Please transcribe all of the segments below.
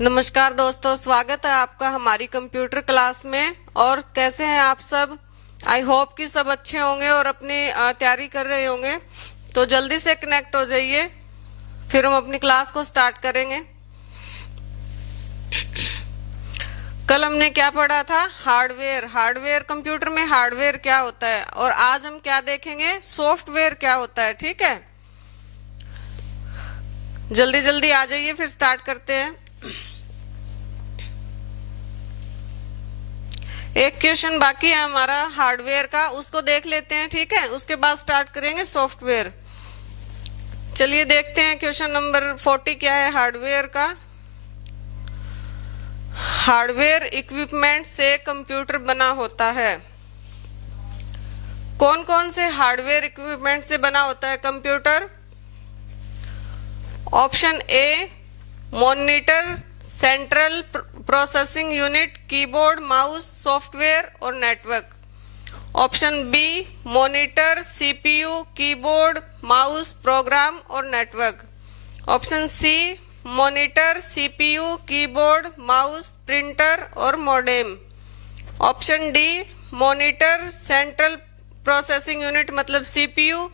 नमस्कार दोस्तों, स्वागत है आपका हमारी कंप्यूटर क्लास में। और कैसे हैं आप सब? आई होप कि सब अच्छे होंगे और अपनी तैयारी कर रहे होंगे। तो जल्दी से कनेक्ट हो जाइए, फिर हम अपनी क्लास को स्टार्ट करेंगे। कल हमने क्या पढ़ा था? हार्डवेयर। कंप्यूटर में हार्डवेयर क्या होता है, और आज हम क्या देखेंगे? सॉफ्टवेयर क्या होता है। ठीक है, जल्दी जल्दी आ जाइए, फिर स्टार्ट करते हैं। एक क्वेश्चन बाकी है हमारा हार्डवेयर का, उसको देख लेते हैं। ठीक है, उसके बाद स्टार्ट करेंगे सॉफ्टवेयर। चलिए देखते हैं क्वेश्चन नंबर 40 क्या है हार्डवेयर का। हार्डवेयर इक्विपमेंट से कंप्यूटर बना होता है। कौन कौन से हार्डवेयर इक्विपमेंट से बना होता है computer? Option A monitor, central processing unit, keyboard, mouse, software और network. Option B monitor, CPU, keyboard, mouse, program और network. Option C monitor, CPU, keyboard, mouse, printer और modem. Option D monitor, central processing unit मतलब CPU,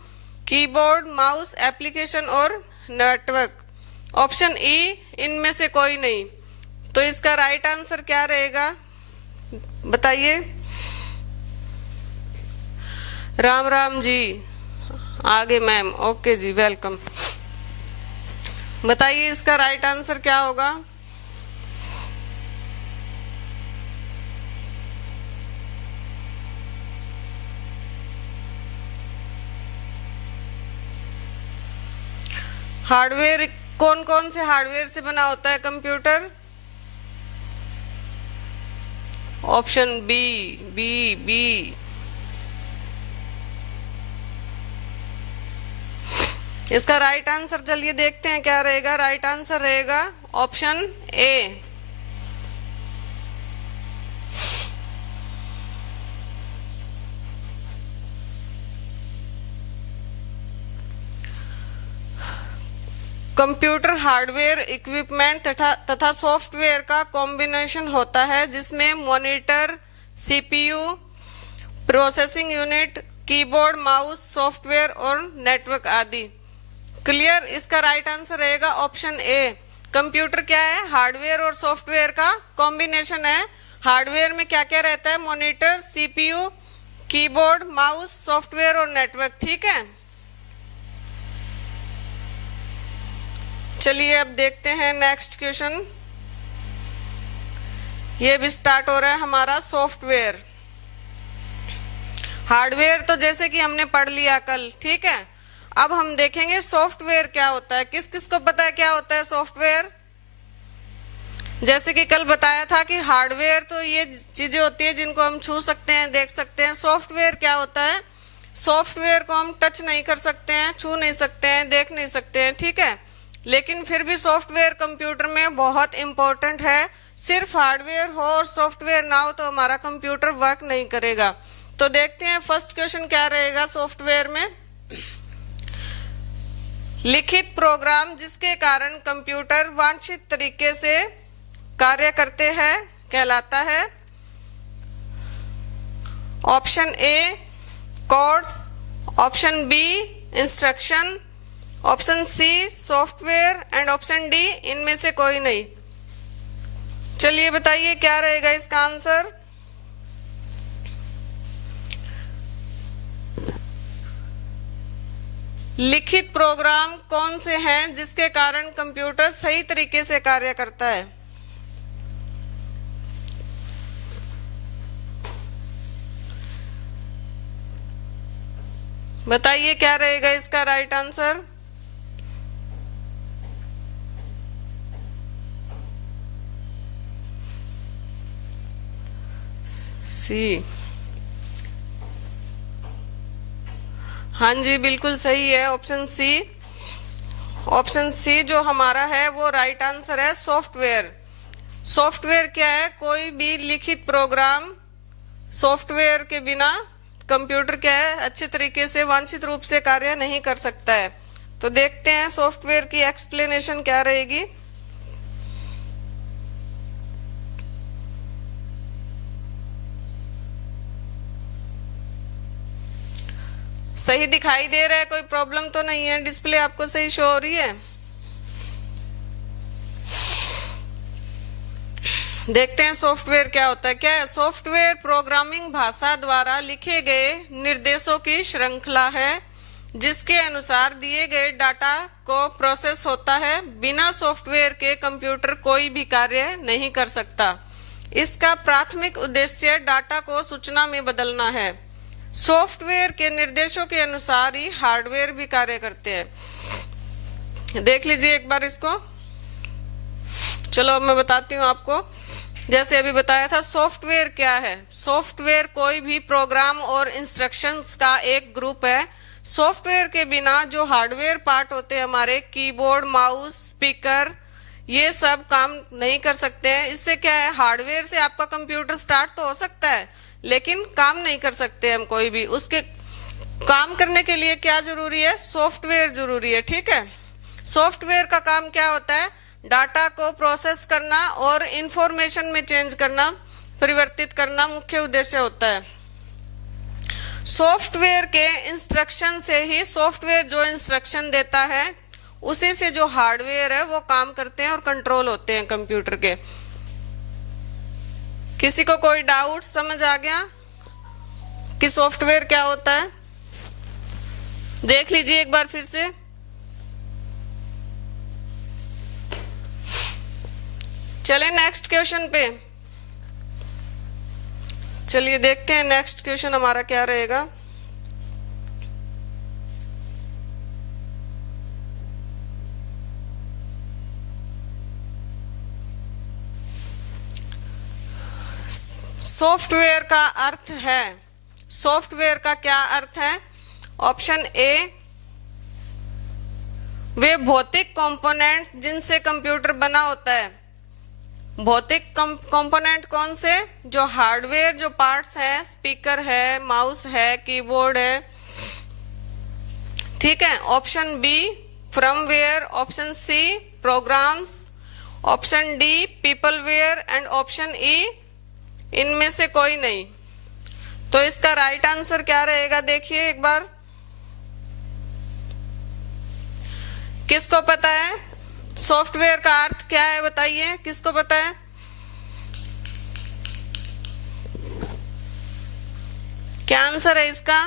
keyboard, mouse, application और network. Option E इनमें से कोई नहीं। तो इसका राइट आंसर क्या रहेगा, बताइए। राम राम जी, आगे मैम। ओके जी, वेलकम। बताइए इसका राइट आंसर क्या होगा? हार्डवेयर, कौन कौन से हार्डवेयर से बना होता है कंप्यूटर? Option B, B. इसका राइट आंसर चलिए देखते हैं क्या रहेगा। राइट आंसर रहेगा option A. Computer hardware equipment तथा सॉफ्टवेयर का कॉम्बिनेशन होता है, जिसमें monitor, CPU, processing unit, keyboard, mouse, software और नेटवर्क आदि। क्लियर? इसका राइट आंसर रहेगा ऑप्शन ए। कंप्यूटर क्या है? हार्डवेयर और सॉफ्टवेयर का कॉम्बिनेशन है। हार्डवेयर में क्या क्या रहता है? Monitor, CPU, keyboard, mouse, software और नेटवर्क। ठीक है, चलिए अब देखते हैं नेक्स्ट क्वेश्चन। ये भी स्टार्ट हो रहा है हमारा सॉफ्टवेयर। हार्डवेयर तो जैसे कि हमने पढ़ लिया कल, ठीक है। अब हम देखेंगे सॉफ्टवेयर क्या होता है। किस किस को पता है क्या होता है सॉफ्टवेयर? जैसे कि कल बताया था कि हार्डवेयर तो ये चीजें होती है जिनको हम छू सकते हैं, देख सकते हैं। सॉफ्टवेयर क्या होता है? सॉफ्टवेयर को हम टच नहीं कर सकते हैं, छू नहीं सकते हैं, देख नहीं सकते हैं। ठीक है, लेकिन फिर भी सॉफ्टवेयर कंप्यूटर में बहुत इंपॉर्टेंट है। सिर्फ हार्डवेयर हो और सॉफ्टवेयर ना हो तो हमारा कंप्यूटर वर्क नहीं करेगा। तो देखते हैं फर्स्ट क्वेश्चन क्या रहेगा सॉफ्टवेयर में। लिखित प्रोग्राम जिसके कारण कंप्यूटर वांछित तरीके से कार्य करते हैं कहलाता है। Option A codes, option B instruction, option C software and option D इनमें से कोई नहीं। चलिए बताइए क्या रहेगा इसका आंसर। लिखित प्रोग्राम कौन से हैं जिसके कारण कंप्यूटर सही तरीके से कार्य करता है? बताइए क्या रहेगा इसका राइट आंसर। सी। हाँ जी, बिल्कुल सही है ऑप्शन सी। ऑप्शन सी जो हमारा है वो राइट आंसर है सॉफ्टवेयर। सॉफ्टवेयर क्या है? कोई भी लिखित प्रोग्राम, सॉफ्टवेयर के बिना कंप्यूटर क्या है अच्छे तरीके से वांछित रूप से कार्य नहीं कर सकता है। तो देखते हैं सॉफ्टवेयर की एक्सप्लेनेशन क्या रहेगी। सही दिखाई दे रहा है? कोई प्रॉब्लम तो नहीं है? डिस्प्ले आपको सही शो हो रही है? देखते हैं सॉफ्टवेयर क्या होता है। क्या है सॉफ्टवेयर? प्रोग्रामिंग भाषा द्वारा लिखे गए निर्देशों की श्रृंखला है जिसके अनुसार दिए गए डाटा को प्रोसेस होता है। बिना सॉफ्टवेयर के कंप्यूटर कोई भी कार्य नहीं कर सकता। इसका प्राथमिक उद्देश्य डाटा को सूचना में बदलना है। सॉफ्टवेयर के निर्देशों के अनुसार ही हार्डवेयर भी कार्य करते हैं। देख लीजिए एक बार इसको। चलो अब मैं बताती हूँ आपको। जैसे अभी बताया था, सॉफ्टवेयर क्या है? सॉफ्टवेयर कोई भी प्रोग्राम और इंस्ट्रक्शंस का एक ग्रुप है। सॉफ्टवेयर के बिना जो हार्डवेयर पार्ट होते हैं हमारे, कीबोर्ड, माउस, स्पीकर, ये सब काम नहीं कर सकते हैं। इससे क्या है, हार्डवेयर से आपका कंप्यूटर स्टार्ट तो हो सकता है लेकिन काम नहीं कर सकते हम कोई भी। उसके काम करने के लिए क्या जरूरी है? सॉफ्टवेयर जरूरी है। ठीक है, सॉफ्टवेयर का काम क्या होता है? डाटा को प्रोसेस करना और इंफॉर्मेशन में चेंज करना, परिवर्तित करना मुख्य उद्देश्य होता है। सॉफ्टवेयर के इंस्ट्रक्शन से ही, सॉफ्टवेयर जो इंस्ट्रक्शन देता है उसी से जो हार्डवेयर है वो काम करते हैं और कंट्रोल होते हैं कंप्यूटर के। किसी को कोई डाउट समझ आ गया कि सॉफ्टवेयर क्या होता है? देख लीजिए एक बार फिर से। चले नेक्स्ट क्वेश्चन पे। चलिए देखते हैं नेक्स्ट क्वेश्चन हमारा क्या रहेगा। सॉफ्टवेयर का अर्थ है, सॉफ्टवेयर का क्या अर्थ है? ऑप्शन ए, वे भौतिक कंपोनेंट जिनसे कंप्यूटर बना होता है। भौतिक कंपोनेंट कौन से? जो हार्डवेयर जो पार्ट्स हैं, स्पीकर है, माउस है, कीबोर्ड है। ठीक है, option B firmware, option C programs, option D peopleware and option E इनमें से कोई नहीं। तो इसका राइट आंसर क्या रहेगा? देखिए एक बार, किसको पता है सॉफ्टवेयर का अर्थ क्या है? बताइए, किसको पता है? क्या आंसर है इसका?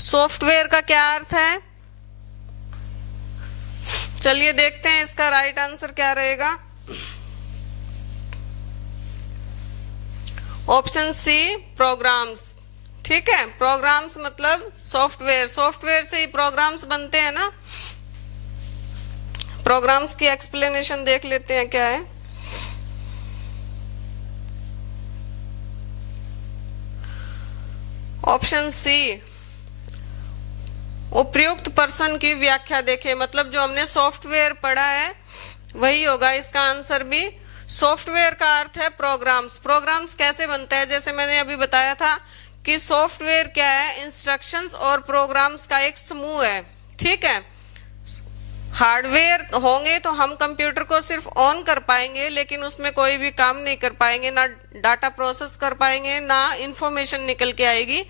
सॉफ्टवेयर का क्या अर्थ है? चलिए देखते हैं इसका राइट आंसर क्या रहेगा। Option C programs. ठीक है, प्रोग्राम्स मतलब सॉफ्टवेयर, सॉफ्टवेयर से ही प्रोग्राम्स बनते हैं ना। प्रोग्राम्स की एक्सप्लेनेशन देख लेते हैं क्या है। ऑप्शन सी उपयुक्त पर्सन की व्याख्या देखें, मतलब जो हमने सॉफ्टवेयर पढ़ा है वही होगा इसका आंसर भी। सॉफ्टवेयर का अर्थ है प्रोग्राम्स। प्रोग्राम्स कैसे बनता है? जैसे मैंने अभी बताया था कि सॉफ्टवेयर क्या है? इंस्ट्रक्शंस और प्रोग्राम्स का एक समूह है। ठीक है, हार्डवेयर होंगे तो हम कंप्यूटर को सिर्फ ऑन कर पाएंगे लेकिन उसमें कोई भी काम नहीं कर पाएंगे, ना डाटा प्रोसेस कर पाएंगे, ना इंफॉर्मेशन निकल के आएगी।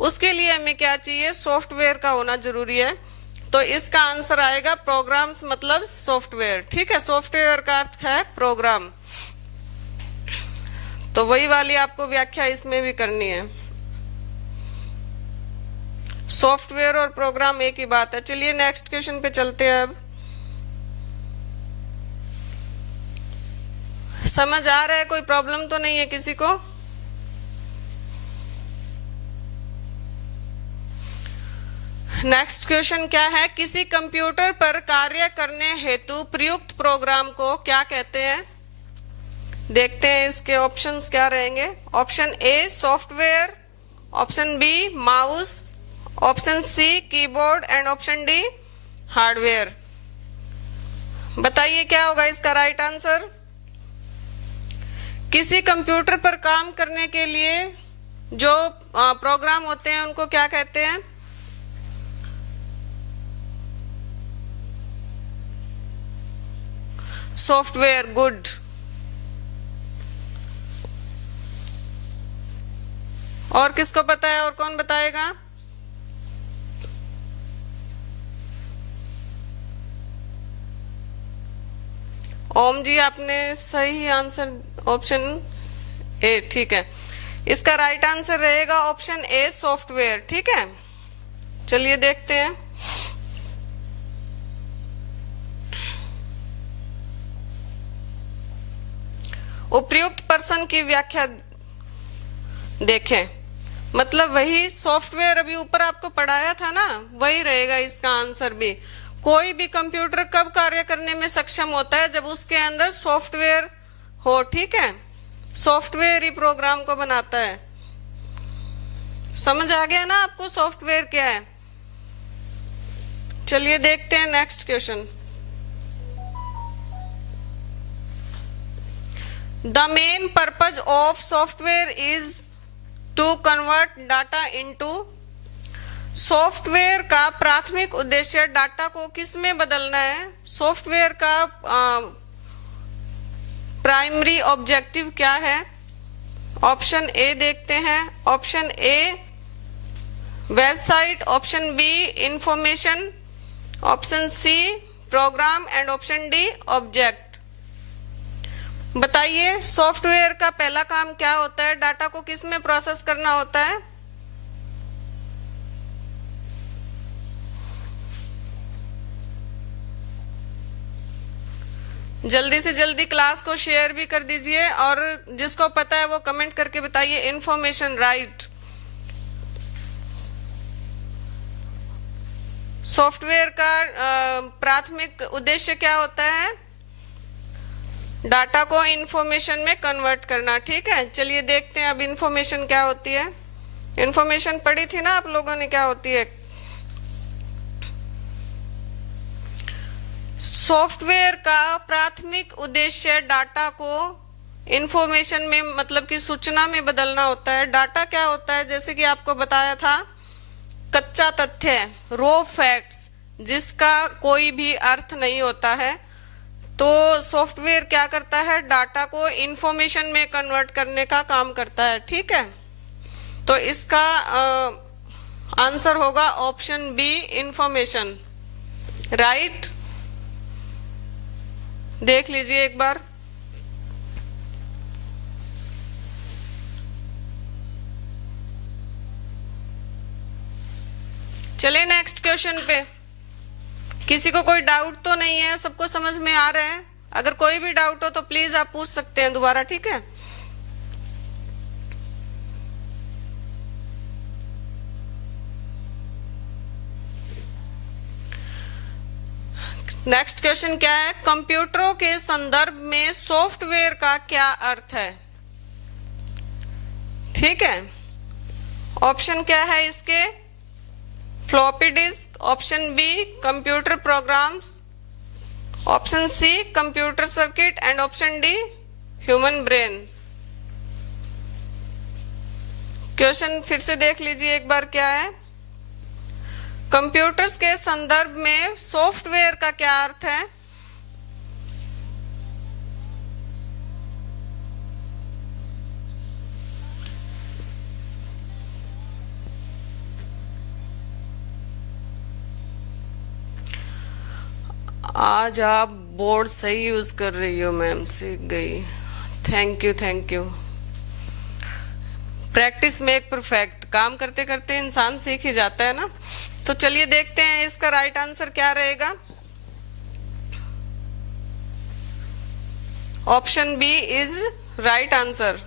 उसके लिए हमें क्या चाहिए? सॉफ्टवेयर का होना जरूरी है। तो इसका आंसर आएगा प्रोग्राम्स मतलब सॉफ्टवेयर। ठीक है, सॉफ्टवेयर का अर्थ है प्रोग्राम। तो वही वाली आपको व्याख्या इसमें भी करनी है। सॉफ्टवेयर और प्रोग्राम एक ही बात है। चलिए नेक्स्ट क्वेश्चन पे चलते हैं। अब समझ आ रहा है? कोई प्रॉब्लम तो नहीं है किसी को? नेक्स्ट क्वेश्चन क्या है? किसी कंप्यूटर पर कार्य करने हेतु प्रयुक्त प्रोग्राम को क्या कहते हैं? देखते हैं इसके ऑप्शंस क्या रहेंगे। Option A software, option B mouse, option C keyboard and option D hardware. बताइए क्या होगा इसका राइट आंसर? किसी कंप्यूटर पर काम करने के लिए जो प्रोग्राम होते हैं उनको क्या कहते हैं? सॉफ्टवेयर। गुड। और किसको पता है, और कौन बताएगा? ओम जी, आपने सही आंसर ऑप्शन ए, ठीक है। इसका राइट आंसर रहेगा ऑप्शन ए, सॉफ्टवेयर। ठीक है, चलिए देखते हैं। उपयुक्त पर्सन की व्याख्या देखें, मतलब वही सॉफ्टवेयर अभी ऊपर आपको पढ़ाया था ना, वही रहेगा इसका आंसर भी। कोई भी कंप्यूटर कब कार्य करने में सक्षम होता है? जब उसके अंदर सॉफ्टवेयर हो। ठीक है, सॉफ्टवेयर ही प्रोग्राम को बनाता है। समझ आ गया ना आपको सॉफ्टवेयर क्या है? चलिए देखते हैं next question. The main purpose of software is to convert data into. Software का प्राथमिक उद्देश्य डाटा को किस में बदलना है? सॉफ्टवेयर का प्राइमरी ऑब्जेक्टिव क्या है? ऑप्शन ए देखते हैं। Option A website, option B information, option C program and option D object. बताइए सॉफ्टवेयर का पहला काम क्या होता है? डाटा को किस में प्रोसेस करना होता है? जल्दी से जल्दी क्लास को शेयर भी कर दीजिए, और जिसको पता है वो कमेंट करके बताइए। Information, right. सॉफ्टवेयर का प्राथमिक उद्देश्य क्या होता है? डाटा को इंफॉर्मेशन में कन्वर्ट करना। ठीक है, चलिए देखते हैं अब इंफॉर्मेशन क्या होती है। इंफॉर्मेशन पढ़ी थी ना आप लोगों ने, क्या होती है? सॉफ्टवेयर का प्राथमिक उद्देश्य डाटा को इंफॉर्मेशन में, मतलब कि सूचना में बदलना होता है। डाटा क्या होता है? जैसे कि आपको बताया था, कच्चा तथ्य, रॉ फैक्ट्स, जिसका कोई भी अर्थ नहीं होता है। तो सॉफ्टवेयर क्या करता है? डाटा को इंफॉर्मेशन में कन्वर्ट करने का काम करता है। ठीक है, तो इसका आंसर होगा ऑप्शन बी, इंफॉर्मेशन। राइट, देख लीजिए एक बार। चले नेक्स्ट क्वेश्चन पे। किसी को कोई डाउट तो नहीं है? सबको समझ में आ रहा है? अगर कोई भी डाउट हो तो प्लीज आप पूछ सकते हैं दोबारा। ठीक है, नेक्स्ट क्वेश्चन क्या है? कंप्यूटरों के संदर्भ में सॉफ्टवेयर का क्या अर्थ है? ठीक है, ऑप्शन क्या है इसके? Floppy disk, option B computer programs, option C computer circuit and option D human brain. Question फिर से देख लीजिए एक बार, क्या है? कंप्यूटर्स के संदर्भ में सॉफ्टवेयर का क्या अर्थ है? आज आप बोर्ड सही यूज कर रही हो मैम, सीख गई। Thank you, thank you. Practice make perfect. काम करते करते इंसान सीख ही जाता है ना। तो चलिए देखते हैं इसका राइट आंसर क्या रहेगा। Option B is right answer,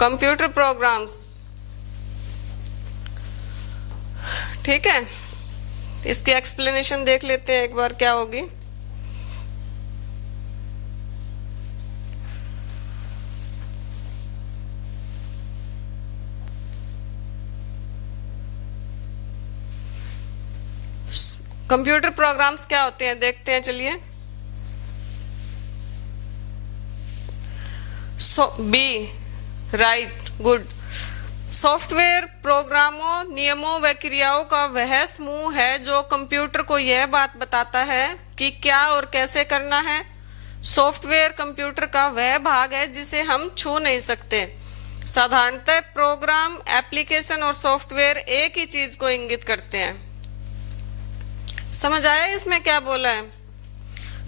computer programs. ठीक है, इसकी एक्सप्लेनेशन देख लेते हैं एक बार क्या होगी। कंप्यूटर प्रोग्राम्स क्या होते हैं देखते हैं, चलिए। B, right, good. सॉफ्टवेयर प्रोग्रामों, नियमों व क्रियाओं का वह समूह है जो कंप्यूटर को यह बात बताता है कि क्या और कैसे करना है। सॉफ्टवेयर कंप्यूटर का वह भाग है जिसे हम छू नहीं सकते। साधारणतः प्रोग्राम, एप्लीकेशन और सॉफ्टवेयर एक ही चीज को इंगित करते हैं। समझ आया इसमें क्या बोला है?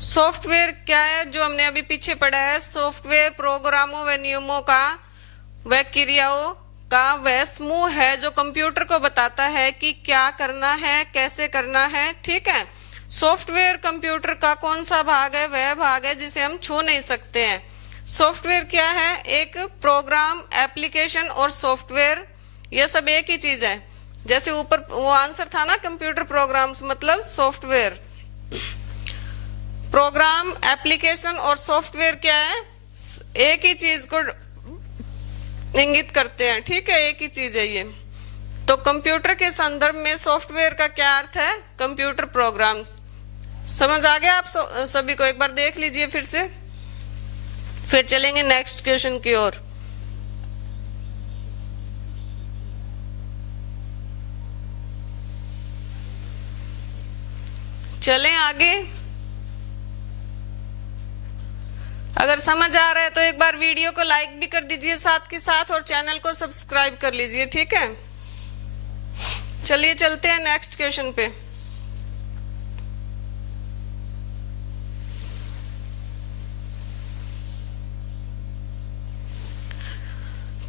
सॉफ्टवेयर क्या है जो हमने अभी पीछे पढ़ा है? सॉफ्टवेयर प्रोग्रामों व नियमों का व क्रियाओं का वह समूह है जो कंप्यूटर को बताता है कि क्या करना है, कैसे करना है। ठीक है, सॉफ्टवेयर कंप्यूटर का कौन सा भाग है? वह भाग है जिसे हम छू नहीं सकते हैं। सॉफ्टवेयर क्या है? एक प्रोग्राम, एप्लीकेशन और सॉफ्टवेयर, यह सब एक ही चीज है। जैसे ऊपर वो आंसर था ना, कंप्यूटर प्रोग्राम्स मतलब सॉफ्टवेयर। प्रोग्राम, एप्लीकेशन और सॉफ्टवेयर क्या है? एक ही चीज को इंगित करते हैं। ठीक है, एक ही चीज है ये। तो कंप्यूटर के संदर्भ में सॉफ्टवेयर का क्या अर्थ है? Computer programs. समझ आ गया आप सभी को? एक बार देख लीजिए फिर से, फिर चलेंगे नेक्स्ट क्वेश्चन की ओर। चलें आगे। अगर समझ आ रहा है तो एक बार वीडियो को लाइक भी कर दीजिए साथ के साथ, और चैनल को सब्सक्राइब कर लीजिए। ठीक है, चलिए चलते हैं नेक्स्ट क्वेश्चन पे।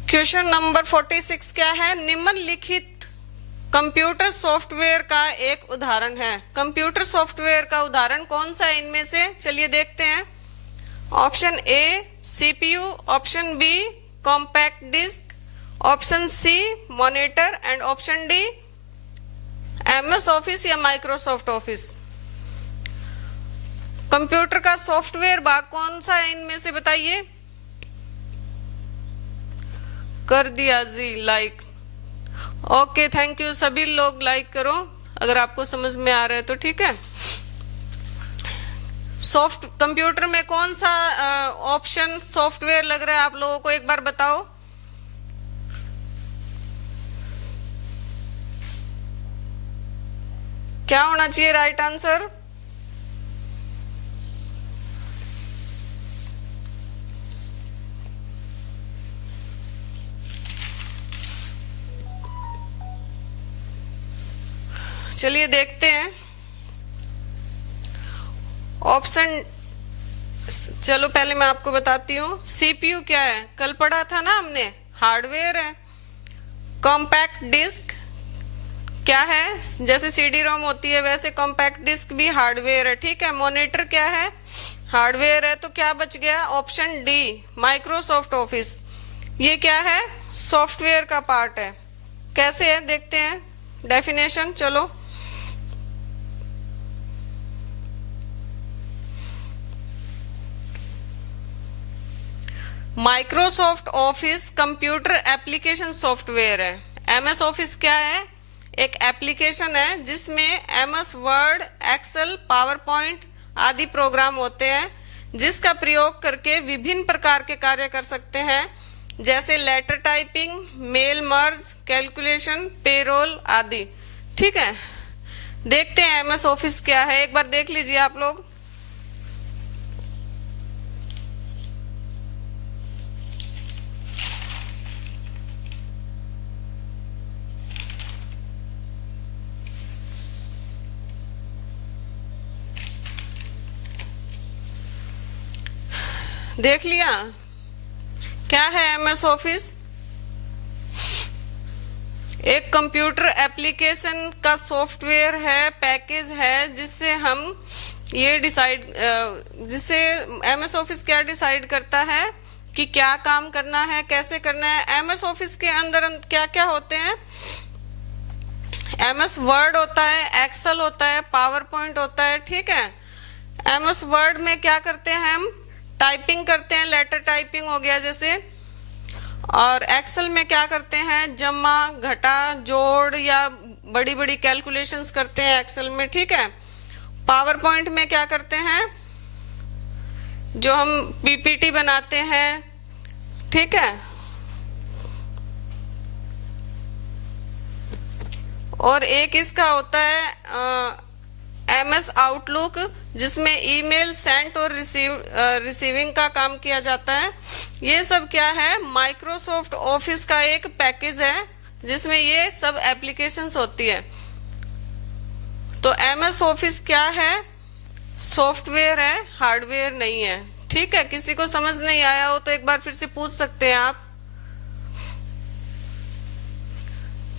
क्वेश्चन नंबर 46 क्या है? निम्नलिखित कंप्यूटर सॉफ्टवेयर का एक उदाहरण है। कंप्यूटर सॉफ्टवेयर का उदाहरण कौन सा है इनमें से? चलिए देखते हैं। Option A CPU, option B compact disc, option C monitor and option D MS Office या माइक्रोसॉफ्ट ऑफिस। कंप्यूटर का सॉफ्टवेयर भाग कौन सा है इनमें से? बताइए। कर दिया जी लाइक। Okay, thank you. सभी लोग लाइक करो अगर आपको समझ में आ रहा है तो। ठीक है, सॉफ्ट कंप्यूटर में कौन सा ऑप्शन सॉफ्टवेयर लग रहा है आप लोगों को? एक बार बताओ। क्या होना चाहिए राइट आंसर? चलिए देखते हैं ऑप्शन। चलो पहले मैं आपको बताती हूँ। सीपीयू क्या है? कल पढ़ा था ना हमने, हार्डवेयर है। कॉम्पैक्ट डिस्क क्या है? जैसे सीडी रोम होती है वैसे कॉम्पैक्ट डिस्क भी हार्डवेयर है। ठीक है, मॉनिटर क्या है? हार्डवेयर है। तो क्या बच गया? Option D Microsoft office. ये क्या है? सॉफ्टवेयर का पार्ट है। कैसे है देखते हैं डेफिनेशन। चलो Microsoft Office computer application software है। एमएस ऑफिस क्या है? एक एप्लीकेशन है जिसमें MS Word, Excel, PowerPoint आदि प्रोग्राम होते हैं, जिसका प्रयोग करके विभिन्न प्रकार के कार्य कर सकते हैं, जैसे letter typing, mail merge, calculation, payroll आदि। ठीक है, देखते हैं एमएस ऑफिस क्या है। एक बार देख लीजिए आप लोग। देख लिया क्या है एमएस ऑफिस? एक कंप्यूटर एप्लीकेशन का सॉफ्टवेयर है, पैकेज है, जिससे हम ये जिससे एमएस ऑफिस क्या डिसाइड करता है कि क्या काम करना है, कैसे करना है। एमएस ऑफिस के अंदर क्या क्या होते हैं? एमएस वर्ड होता है, एक्सेल होता है, पावर पॉइंट होता है। ठीक है, एमएस वर्ड में क्या करते हैं हम? टाइपिंग करते हैं, लेटर टाइपिंग हो गया जैसे। और एक्सेल में क्या करते हैं? जमा, घटा, जोड़ या बड़ी बड़ी कैलकुलेशंस करते हैं एक्सेल में। ठीक है, पावर पॉइंट में क्या करते हैं? जो हम पीपीटी बनाते हैं। ठीक है, और एक इसका होता है MS आउटलुक जिसमें ईमेल सेंड और रिसीविंग का काम किया जाता है। ये सब क्या है, माइक्रोसॉफ्ट ऑफिस का एक पैकेज है जिसमें ये सब एप्लीकेशंस होती है। तो MS ऑफिस क्या है, सॉफ्टवेयर है, हार्डवेयर नहीं है। ठीक है, किसी को समझ नहीं आया हो तो एक बार फिर से पूछ सकते हैं आप।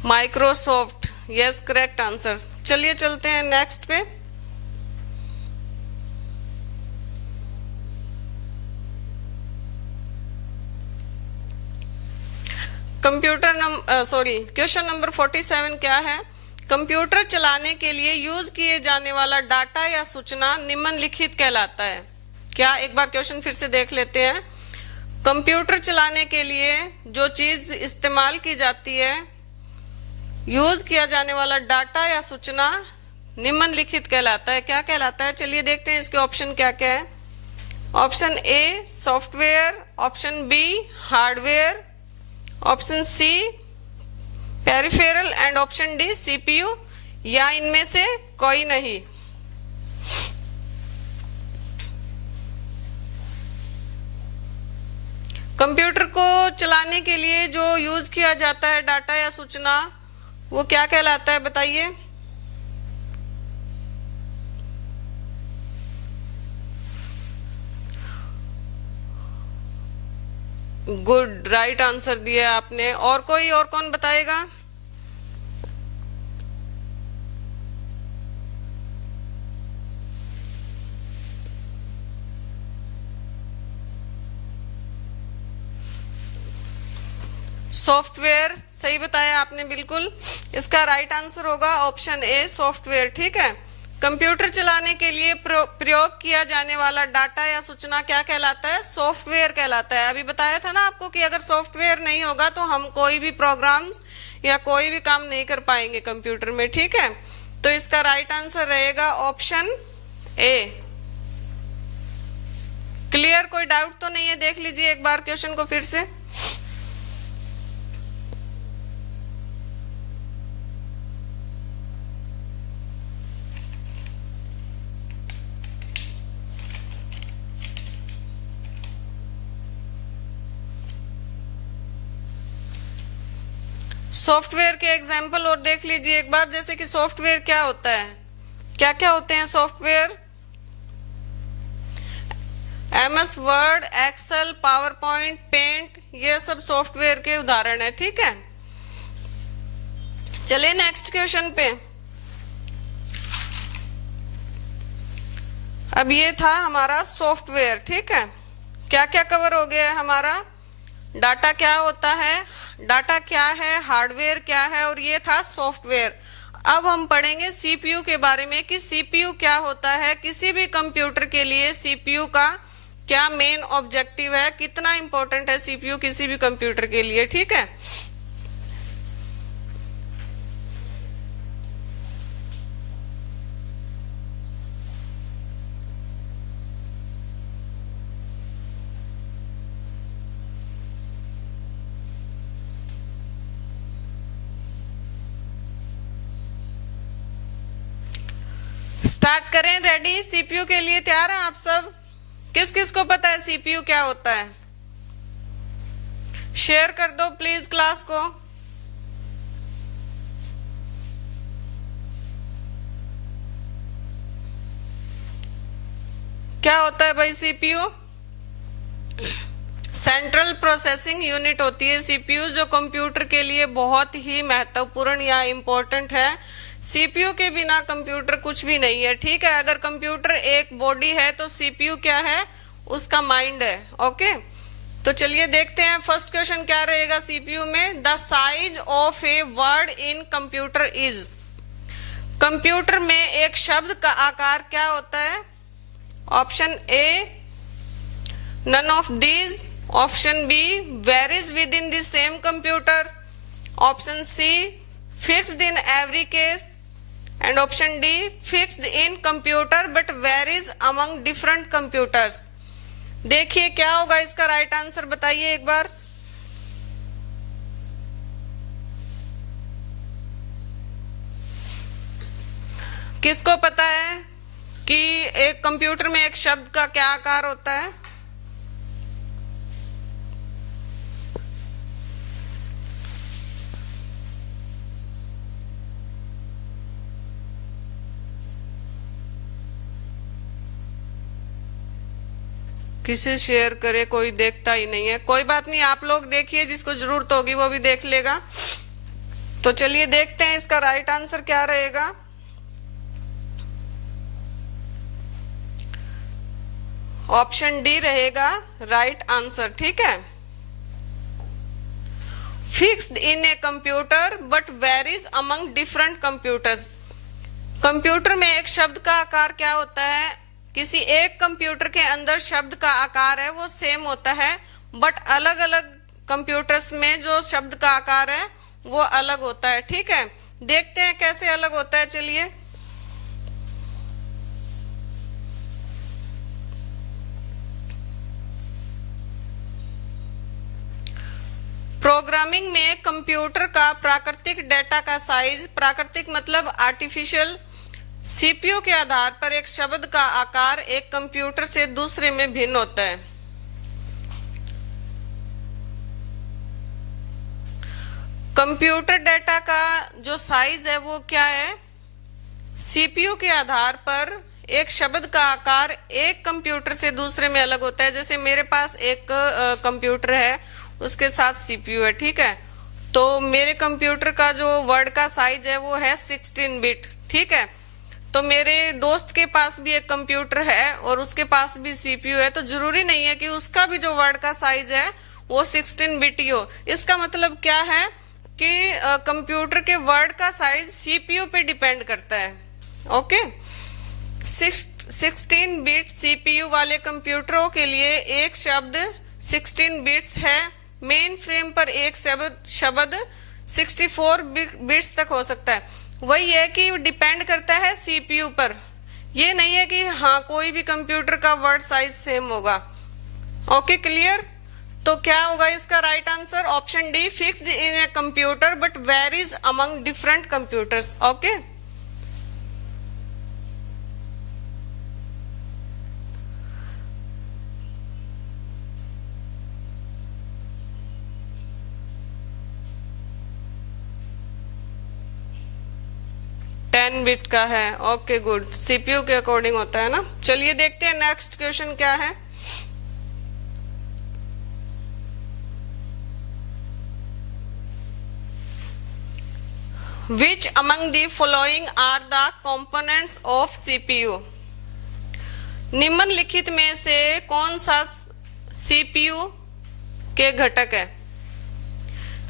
Microsoft, yes correct answer. चलिए चलते हैं नेक्स्ट पे। क्वेश्चन नंबर 47 क्या है, कंप्यूटर चलाने के लिए यूज किए जाने वाला डाटा या सूचना निम्नलिखित कहलाता है। क्या, एक बार क्वेश्चन फिर से देख लेते हैं। कंप्यूटर चलाने के लिए जो चीज इस्तेमाल की जाती है, यूज किया जाने वाला डाटा या सूचना निम्नलिखित कहलाता है। क्या कहलाता है, चलिए देखते हैं इसके ऑप्शन क्या क्या है। Option A software, option B hardware, option C peripheral and option D CPU, या इनमें से कोई नहीं। कंप्यूटर को चलाने के लिए जो यूज किया जाता है डाटा या सूचना, वो क्या कहलाता है बताइए। गुड, राइट आंसर दिया आपने। और कोई, और कौन बताएगा। सॉफ्टवेयर, सही बताया आपने बिल्कुल। इसका राइट आंसर होगा ऑप्शन ए सॉफ्टवेयर। ठीक है, कंप्यूटर चलाने के लिए प्रयोग किया जाने वाला डाटा या सूचना क्या कहलाता है, सॉफ्टवेयर कहलाता है। अभी बताया था ना आपको कि अगर सॉफ्टवेयर नहीं होगा तो हम कोई भी प्रोग्राम्स या कोई भी काम नहीं कर पाएंगे कंप्यूटर में। ठीक है, तो इसका राइट आंसर रहेगा ऑप्शन ए। क्लियर, कोई डाउट तो नहीं है। देख लीजिए एक बार क्वेश्चन को फिर से। सॉफ्टवेयर के एग्जाम्पल और देख लीजिए एक बार। जैसे कि सॉफ्टवेयर क्या होता है, क्या क्या होते हैं software. MS Word, Excel, PowerPoint, paint, ये सब सॉफ्टवेयर के उदाहरण है। ठीक है, चलिए नेक्स्ट क्वेश्चन पे। अब ये था हमारा सॉफ्टवेयर। ठीक है, क्या क्या कवर हो गया है हमारा। डाटा क्या होता है, डाटा क्या है, हार्डवेयर क्या है, और ये था सॉफ्टवेयर। अब हम पढ़ेंगे सीपीयू के बारे में कि सीपीयू क्या होता है। किसी भी कंप्यूटर के लिए सीपीयू का क्या मेन ऑब्जेक्टिव है, कितना इंपॉर्टेंट है सीपीयू किसी भी कंप्यूटर के लिए। ठीक है, स्टार्ट करें। रेडी, सीपीयू के लिए तैयार हैं आप सब। किस किस को पता है सीपीयू क्या होता है, शेयर कर दो प्लीज क्लास को। क्या होता है भाई सीपीयू, सेंट्रल प्रोसेसिंग यूनिट होती है सीपीयू, जो कंप्यूटर के लिए बहुत ही महत्वपूर्ण या इम्पोर्टेंट है। सीपीयू के बिना कंप्यूटर कुछ भी नहीं है। ठीक है, अगर कंप्यूटर एक बॉडी है तो सीपीयू क्या है, उसका माइंड है। ओके, तो चलिए देखते हैं फर्स्ट क्वेश्चन क्या रहेगा सीपीयू में। The size of a word in computer is. Computer में एक शब्द का आकार क्या होता है। Option A none of these, option B varies within the same computer, option C fixed in every case, and option D fixed in computer but varies among different computers. देखिए क्या होगा इसका राइट आंसर, बताइए एक बार। किसको पता है कि एक कंप्यूटर में एक शब्द का क्या आकार होता है? किसे शेयर करे, कोई देखता ही नहीं है। कोई बात नहीं, आप लोग देखिए, जिसको जरूरत होगी वो भी देख लेगा। तो चलिए देखते हैं इसका राइट आंसर क्या रहेगा। ऑप्शन डी रहेगा राइट आंसर। ठीक है, fixed in a computer but varies among different computers. Computer में एक शब्द का आकार क्या होता है? किसी एक कंप्यूटर के अंदर शब्द का आकार है वो सेम होता है, बट अलग अलग कंप्यूटर्स में जो शब्द का आकार है वो अलग होता है। ठीक है, देखते हैं कैसे अलग होता है। चलिए, प्रोग्रामिंग में कंप्यूटर का प्राकृतिक डेटा का साइज, प्राकृतिक मतलब आर्टिफिशियल, सीपीयू के आधार पर एक शब्द का आकार एक कंप्यूटर से दूसरे में भिन्न होता है। कंप्यूटर डेटा का जो साइज है वो क्या है? सीपीयू के आधार पर एक शब्द का आकार एक कंप्यूटर से दूसरे में अलग होता है। जैसे मेरे पास एक कंप्यूटर है, उसके साथ सीपीयू है। ठीक है, तो मेरे कंप्यूटर का जो वर्ड का साइज है वो है 16 बिट। ठीक है, तो मेरे दोस्त के पास भी एक कंप्यूटर है और उसके पास भी सीपीयू है, तो जरूरी नहीं है कि उसका भी जो वर्ड का साइज है वो 16 बिट ही हो। इसका मतलब क्या है कि कंप्यूटर के वर्ड का साइज सीपीयू पे डिपेंड करता है। ओके, 16 बिट सीपीयू वाले कंप्यूटरों के लिए एक शब्द 16 बिट्स है। मेन फ्रेम पर एक शब्द 64 बिट्स तक हो सकता है। वही है कि डिपेंड करता है सीपीयू पर, ये नहीं है कि हाँ कोई भी कंप्यूटर का वर्ड साइज सेम होगा। Okay, clear? तो क्या होगा इसका right answer? Option D, fixed in a computer but varies among different computers. Okay, bit का है। ओके, गुड, सीपीयू के अकॉर्डिंग होता है ना। चलिए देखते हैं नेक्स्ट क्वेश्चन क्या है। Which among the following are the components of CPU? निम्नलिखित में से कौन सा सीपीयू के घटक है?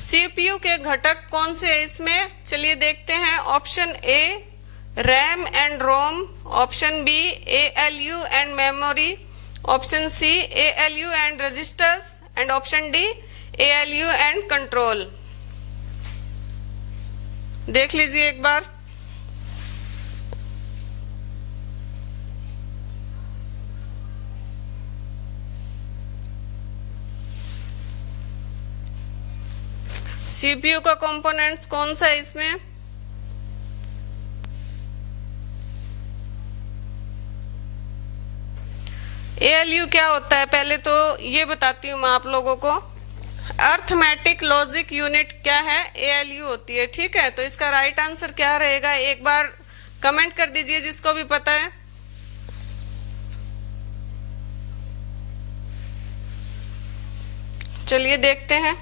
सीपीयू के घटक कौन से है इसमें? चलिए देखते हैं। Option A RAM and ROM, option B ALU and memory, option C ALU and registers and option D ALU and control. देख लीजिए एक बार। सीपीयू का कंपोनेंट्स कौन सा है इसमें? एएलयू क्या होता है पहले तो ये बताती हूँ मैं आप लोगों को। अर्थमेटिक लॉजिक यूनिट क्या है? एएलयू होती है। ठीक है, तो इसका राइट आंसर क्या रहेगा? एक बार कमेंट कर दीजिए जिसको भी पता है। चलिए देखते हैं।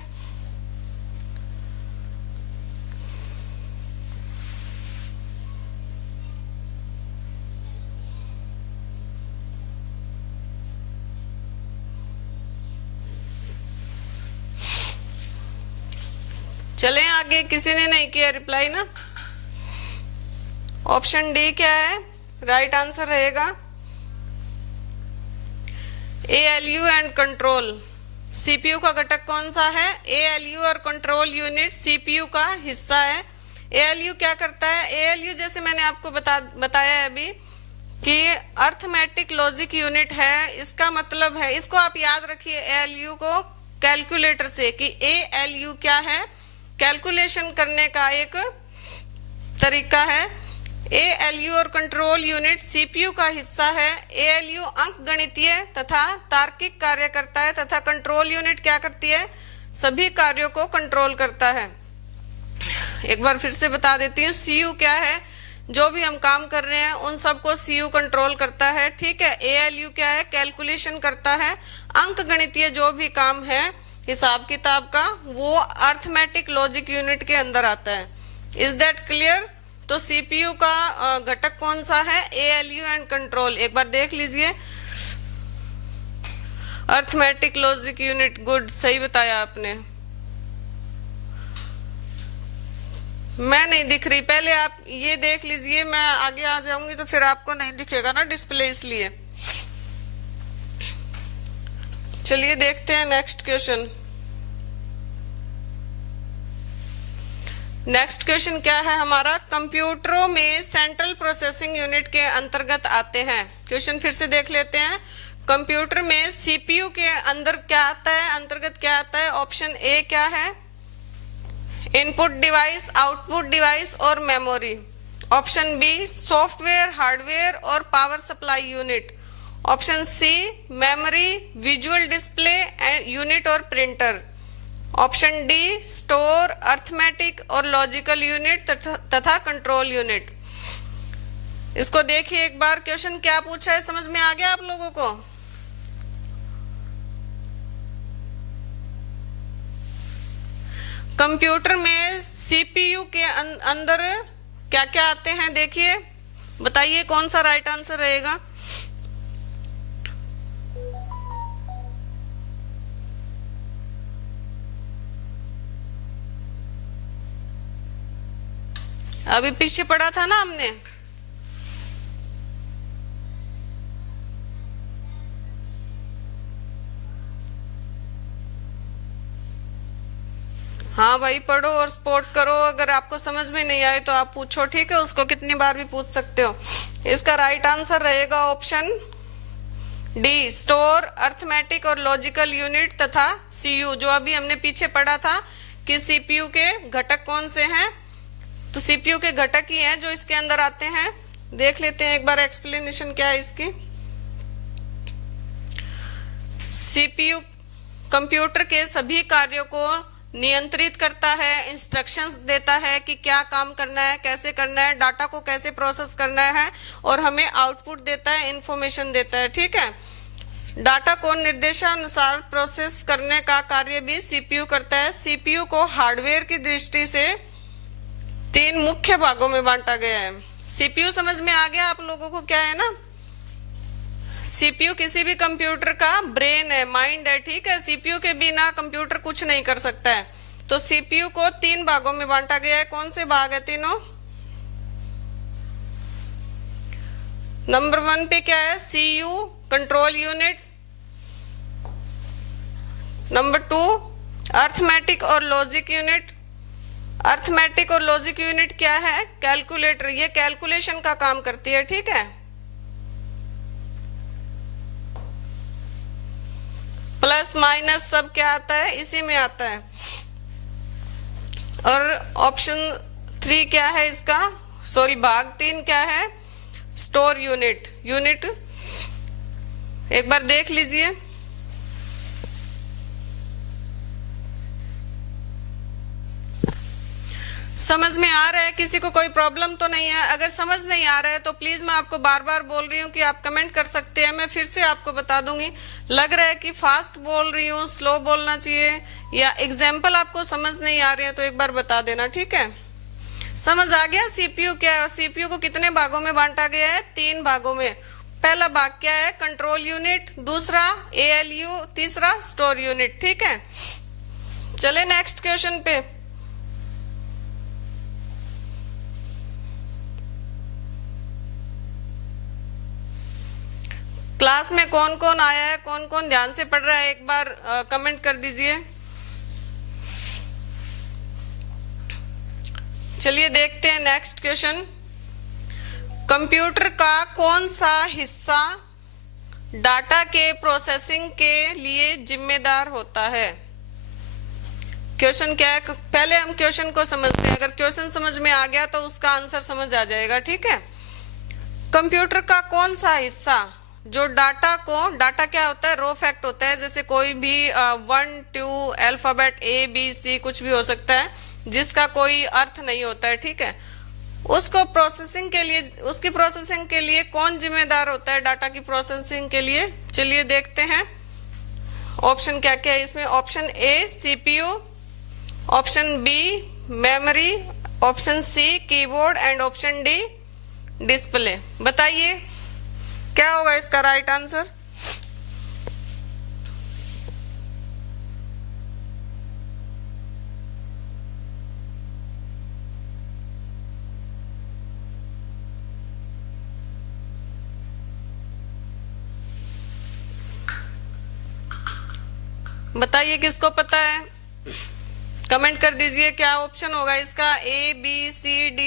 चलें आगे, किसी ने नहीं किया रिप्लाई ना। ऑप्शन डी क्या है? राइट आंसर रहेगा एएलयू एंड कंट्रोल। सीपीयू का घटक कौन सा है? एएलयू और कंट्रोल यूनिट सीपीयू का हिस्सा है। एएलयू क्या करता है? एएलयू जैसे मैंने आपको बताया है अभी कि अर्थमेटिक लॉजिक यूनिट है। इसका मतलब है, इसको आप याद रखिए एएलयू को कैलकुलेटर से, कि एएलयू क्या है? कैलकुलेशन करने का एक तरीका है। ALU और कंट्रोल यूनिट CPU का हिस्सा है। ALU अंकगणितीय तथा तार्किक कार्य करता है तथा कंट्रोल यूनिट क्या करती है, सभी कार्यों को कंट्रोल करता है। एक बार फिर से बता देती हूँ, CU क्या है, जो भी हम काम कर रहे हैं उन सबको CU कंट्रोल करता है, ठीक है। ALU क्या है, कैलकुलेशन करता है, अंक गणितीय जो भी काम है हिसाब किताब का वो अर्थमेटिक लॉजिक यूनिट के अंदर आता है। Is that clear? तो CPU का घटक कौन सा है, ALU एंड कंट्रोल। एक बार देख लीजिए, अर्थमेटिक लॉजिक यूनिट, गुड, सही बताया आपने। मैं नहीं दिख रही, पहले आप ये देख लीजिए, मैं आगे आ जाऊंगी तो फिर आपको नहीं दिखेगा ना डिस्प्ले, इसलिए। चलिए देखते हैं नेक्स्ट क्वेश्चन। नेक्स्ट क्वेश्चन क्या है हमारा, कंप्यूटरों में सेंट्रल प्रोसेसिंग यूनिट के अंतर्गत आते हैं। क्वेश्चन फिर से देख लेते हैं। कंप्यूटर में CPU के अंदर क्या आता है, अंतर्गत क्या आता है। ऑप्शन ए क्या है, इनपुट डिवाइस, आउटपुट डिवाइस और memory. Option B software, hardware और power supply unit. Option C memory, visual display unit और printer. Option D store, arithmetic और लॉजिकल यूनिट तथा कंट्रोल यूनिट। इसको देखिए एक बार, क्वेश्चन क्या पूछा है, समझ में आ गया आप लोगों को? कंप्यूटर में CPU के अंदर क्या क्या आते हैं, देखिए, बताइए कौन सा राइट आंसर रहेगा। अभी पीछे पढ़ा था ना हमने, हाँ भाई पढ़ो और सपोर्ट करो। अगर आपको समझ में नहीं आए तो आप पूछो, ठीक है, उसको कितनी बार भी पूछ सकते हो। इसका राइट आंसर रहेगा ऑप्शन डी स्टोर, अर्थमेटिक और लॉजिकल यूनिट तथा CPU, जो अभी हमने पीछे पढ़ा था कि CPU के घटक कौन से हैं, तो CPU के घटक ही हैं जो इसके अंदर आते हैं। देख लेते हैं एक बार एक्सप्लेनेशन क्या है इसकी। CPU कंप्यूटर के सभी कार्यों को नियंत्रित करता है, इंस्ट्रक्शंस देता है कि क्या काम करना है, कैसे करना है, डाटा को कैसे प्रोसेस करना है और हमें आउटपुट देता है, इंफॉर्मेशन देता है, ठीक है। डाटा को निर्देशानुसार प्रोसेस करने का कार्य भी CPU करता है। CPU को हार्डवेयर की दृष्टि से 3 मुख्य भागों में बांटा गया है। CPU समझ में आ गया आप लोगों को क्या है ना। CPU किसी भी कंप्यूटर का ब्रेन है, माइंड है, ठीक है। CPU के बिना कंप्यूटर कुछ नहीं कर सकता है। तो CPU को 3 भागों में बांटा गया है। कौन से भाग है तीनों? नंबर 1 पे क्या है, CU control unit. Number 2 arithmetic और लॉजिक यूनिट। अर्थमेटिक और लॉजिक यूनिट क्या है, कैलकुलेटर, ये कैलकुलेशन का काम करती है, ठीक है। प्लस माइनस सब क्या आता है, इसी में आता है। और ऑप्शन 3 क्या है इसका, सॉरी भाग 3 क्या है, स्टोर यूनिट। एक बार देख लीजिए। समझ में आ रहा है? किसी को कोई प्रॉब्लम तो नहीं है? अगर समझ नहीं आ रहा है तो प्लीज मैं आपको बार बार बोल रही हूँ कि आप कमेंट कर सकते हैं, मैं फिर से आपको बता दूंगी। लग रहा है कि फास्ट बोल रही हूँ, स्लो बोलना चाहिए, या एग्जाम्पल आपको समझ नहीं आ रही है तो एक बार बता देना, ठीक है। समझ आ गया CPU क्या है और CPU को कितने भागों में बांटा गया है, 3 भागों में। पहला भाग क्या है, कंट्रोल यूनिट, दूसरा ALU, तीसरा स्टोर यूनिट, ठीक है। चले नेक्स्ट क्वेश्चन पे। क्लास में कौन कौन आया है, कौन कौन ध्यान से पढ़ रहा है, एक बार कमेंट कर दीजिए। चलिए देखते हैं नेक्स्ट क्वेश्चन। कंप्यूटर का कौन सा हिस्सा डाटा के प्रोसेसिंग के लिए जिम्मेदार होता है? क्वेश्चन क्या है, पहले हम क्वेश्चन को समझते हैं। अगर क्वेश्चन समझ में आ गया तो उसका आंसर समझ आ जाएगा, ठीक है। कंप्यूटर का कौन सा हिस्सा जो डाटा क्या होता है, रो फैक्ट होता है, जैसे कोई भी 1 2 अल्फाबेट ABC कुछ भी हो सकता है जिसका कोई अर्थ नहीं होता है, ठीक है। उसको प्रोसेसिंग के लिए, उसकी प्रोसेसिंग के लिए कौन जिम्मेदार होता है डाटा की प्रोसेसिंग के लिए? चलिए देखते हैं ऑप्शन क्या क्या है इसमें। Option A CPU, option B memory, option C keyboard and option D display. बताइए क्या होगा इसका राइट आंसर? बताइए किसको पता है, कमेंट कर दीजिए क्या ऑप्शन होगा इसका, ABCD।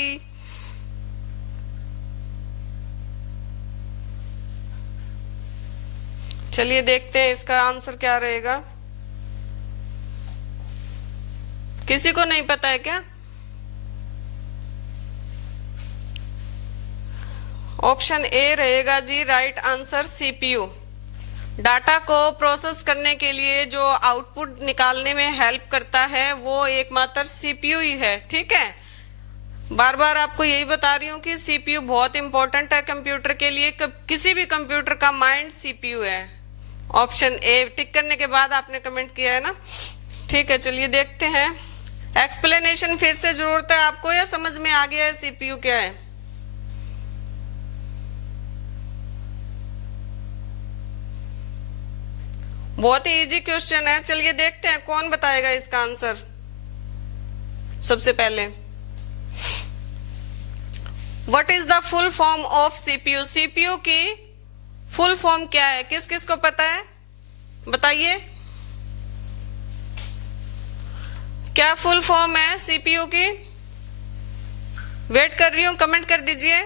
चलिए देखते हैं इसका आंसर क्या रहेगा। किसी को नहीं पता है क्या? ऑप्शन ए रहेगा जी राइट आंसर, CPU। डाटा को प्रोसेस करने के लिए जो आउटपुट निकालने में हेल्प करता है वो एकमात्र CPU ही है, ठीक है। बार बार आपको यही बता रही हूँ कि CPU बहुत इंपॉर्टेंट है कंप्यूटर के लिए। किसी भी कंप्यूटर का माइंड CPU है। ऑप्शन ए टिक करने के बाद आपने कमेंट किया है ना, ठीक है। चलिए देखते हैं, एक्सप्लेनेशन फिर से जरूरत है आपको या समझ में आ गया है CPU क्या है? बहुत ही इजी क्वेश्चन है। चलिए देखते हैं कौन बताएगा इसका आंसर। सबसे पहले what is the full form of CPU? CPU की फुल फॉर्म क्या है, किस किस को पता है? बताइए क्या फुल फॉर्म है CPU की? वेट कर रही हूं, कमेंट कर दीजिए।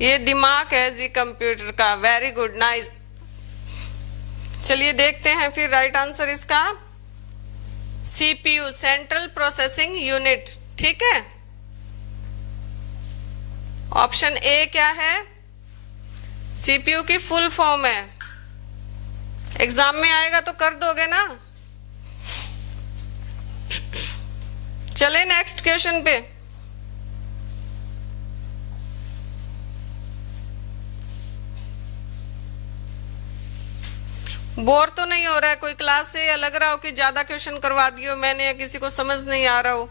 ये दिमाग है जी कंप्यूटर का, वेरी गुड, नाइस। चलिए देखते हैं फिर राइट आंसर इसका, CPU सेंट्रल प्रोसेसिंग यूनिट, ठीक है। ऑप्शन ए क्या है? CPU की फुल फॉर्म है। एग्जाम में आएगा तो कर दोगे ना। चले नेक्स्ट क्वेश्चन पे। बोर तो नहीं हो रहा है कोई क्लास से, या लग रहा हो कि ज्यादा क्वेश्चन करवा दियो मैंने, या किसी को समझ नहीं आ रहा हो?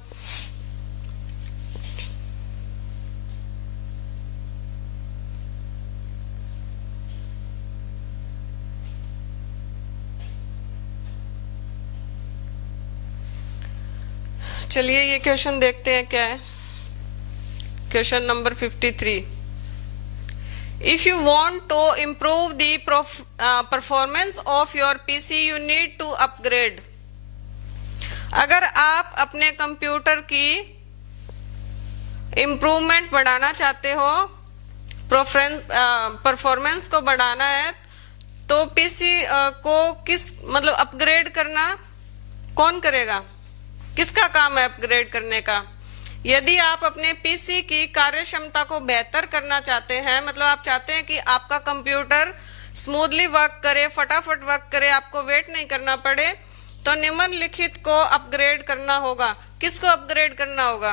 चलिए ये क्वेश्चन देखते हैं क्या है। Question number 53। If you want to improve the performance of your PC, you need to upgrade. अगर आप अपने कंप्यूटर की इम्प्रूवमेंट बढ़ाना चाहते हो, परफॉर्मेंस को बढ़ाना है, तो PC को मतलब अपग्रेड करना कौन करेगा? किसका काम है अपग्रेड करने का? यदि आप अपने PC की कार्य क्षमता को बेहतर करना चाहते हैं, मतलब आप चाहते हैं कि आपका कंप्यूटर स्मूथली वर्क करे, फटाफट वर्क करे, आपको वेट नहीं करना पड़े, तो निम्नलिखित को अपग्रेड करना होगा। किसको अपग्रेड करना होगा?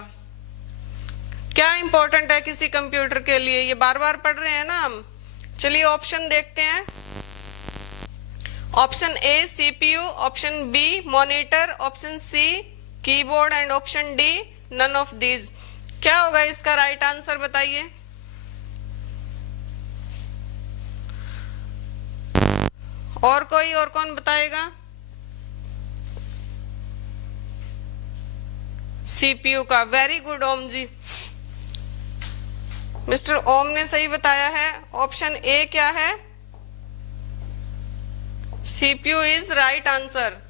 क्या इंपॉर्टेंट है किसी कंप्यूटर के लिए? ये बार बार पढ़ रहे हैं ना हम। चलिए ऑप्शन देखते हैं। Option A CPU, option B monitor, option C keyboard and option D none of these. क्या होगा इसका राइट आंसर? बताइए। और कोई, और कौन बताएगा? CPU का, वेरी गुड ओम जी, मिस्टर ओम ने सही बताया है। ऑप्शन ए क्या है? CPU is right answer.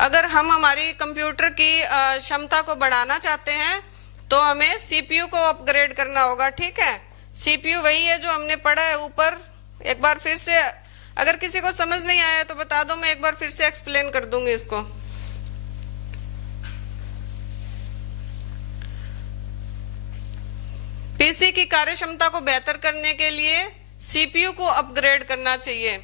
अगर हम हमारी कंप्यूटर की क्षमता को बढ़ाना चाहते हैं तो हमें CPU को अपग्रेड करना होगा, ठीक है। CPU वही है जो हमने पढ़ा है ऊपर, एक बार फिर से अगर किसी को समझ नहीं आया तो बता दो, मैं एक बार फिर से एक्सप्लेन कर दूंगी इसको। पीसी की कार्यक्षमता को बेहतर करने के लिए सीपीयू को अपग्रेड करना चाहिए,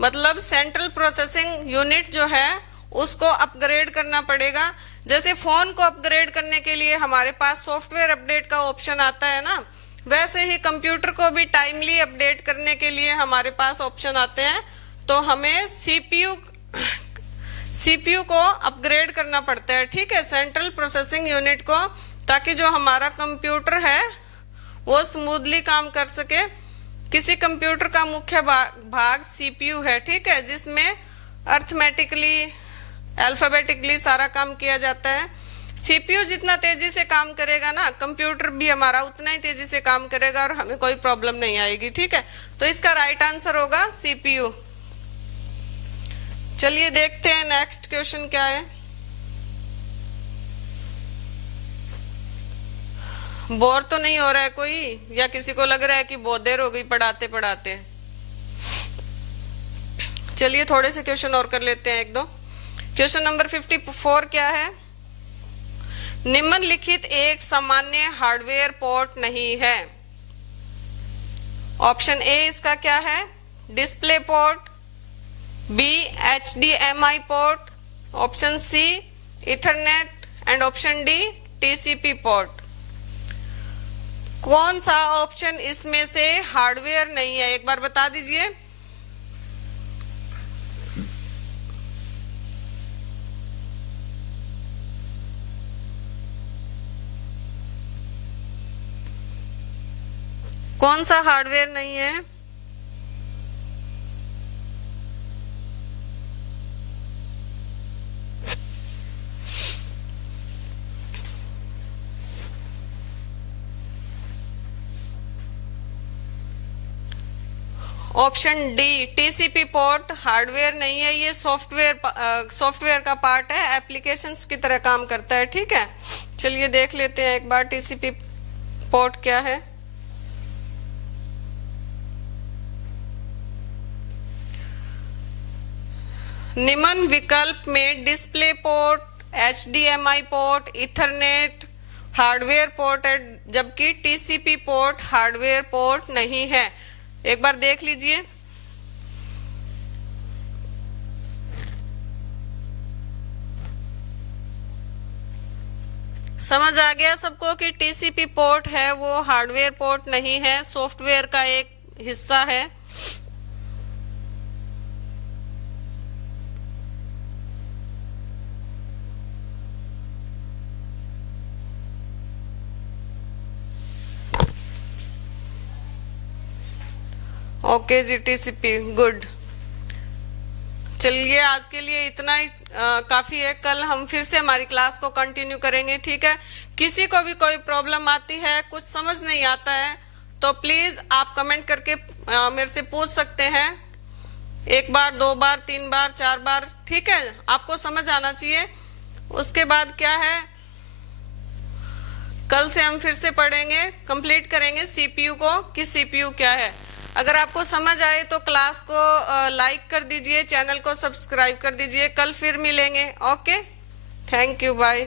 मतलब सेंट्रल प्रोसेसिंग यूनिट जो है उसको अपग्रेड करना पड़ेगा। जैसे फोन को अपग्रेड करने के लिए हमारे पास सॉफ्टवेयर अपडेट का ऑप्शन आता है ना, वैसे ही कंप्यूटर को भी टाइमली अपडेट करने के लिए हमारे पास ऑप्शन आते हैं। तो हमें सीपीयू को अपग्रेड करना पड़ता है, ठीक है, सेंट्रल प्रोसेसिंग यूनिट को, ताकि जो हमारा कंप्यूटर है वो स्मूथली काम कर सके। किसी कंप्यूटर का मुख्य भाग सीपीयू है, ठीक है, जिसमें अर्थमेटिकली अल्फाबेटिकली सारा काम किया जाता है। सीपीयू जितना तेजी से काम करेगा ना, कंप्यूटर भी हमारा उतना ही तेजी से काम करेगा और हमें कोई प्रॉब्लम नहीं आएगी, ठीक है। तो इसका राइट आंसर होगा सीपीयू। चलिए देखते हैं नेक्स्ट क्वेश्चन क्या है। बोर तो नहीं हो रहा है कोई, या किसी को लग रहा है कि बहुत देर हो गई पढ़ाते पढ़ाते? चलिए थोड़े से क्वेश्चन और कर लेते हैं, एक दो। क्वेश्चन नंबर 54 क्या है? निम्नलिखित एक सामान्य हार्डवेयर पोर्ट नहीं है। ऑप्शन ए इसका क्या है? Display port, B HDMI port, option C Ethernet and option D TCP port. कौन सा ऑप्शन इसमें से हार्डवेयर नहीं है, एक बार बता दीजिए। कौन सा हार्डवेयर नहीं है? Option D TCP port hardware नहीं है, ये सॉफ्टवेयर का पार्ट है, एप्लीकेशंस की तरह काम करता है, ठीक है। चलिए देख लेते हैं एक बार टीसीपी पोर्ट क्या है। निम्न विकल्प में display port, HDMI port, Ethernet hardware port है, जबकि टीसीपी पोर्ट हार्डवेयर पोर्ट नहीं है। एक बार देख लीजिए। समझ आ गया सबको कि टीसीपी पोर्ट है वो हार्डवेयर पोर्ट नहीं है, सॉफ्टवेयर का एक हिस्सा है। ओके जी, टीसीपी गुड। चलिए आज के लिए इतना ही काफी है। कल हम फिर से हमारी क्लास को कंटिन्यू करेंगे, ठीक है। किसी को भी कोई प्रॉब्लम आती है, कुछ समझ नहीं आता है, तो प्लीज आप कमेंट करके मेरे से पूछ सकते हैं। एक बार, दो बार, तीन बार, चार बार, ठीक है, आपको समझ आना चाहिए। उसके बाद क्या है, कल से हम फिर से पढ़ेंगे, कंप्लीट करेंगे सीपीयू को कि सीपीयू क्या है। अगर आपको समझ आए तो क्लास को लाइक कर दीजिए, चैनल को सब्सक्राइब कर दीजिए। कल फिर मिलेंगे। Okay, thank you, bye.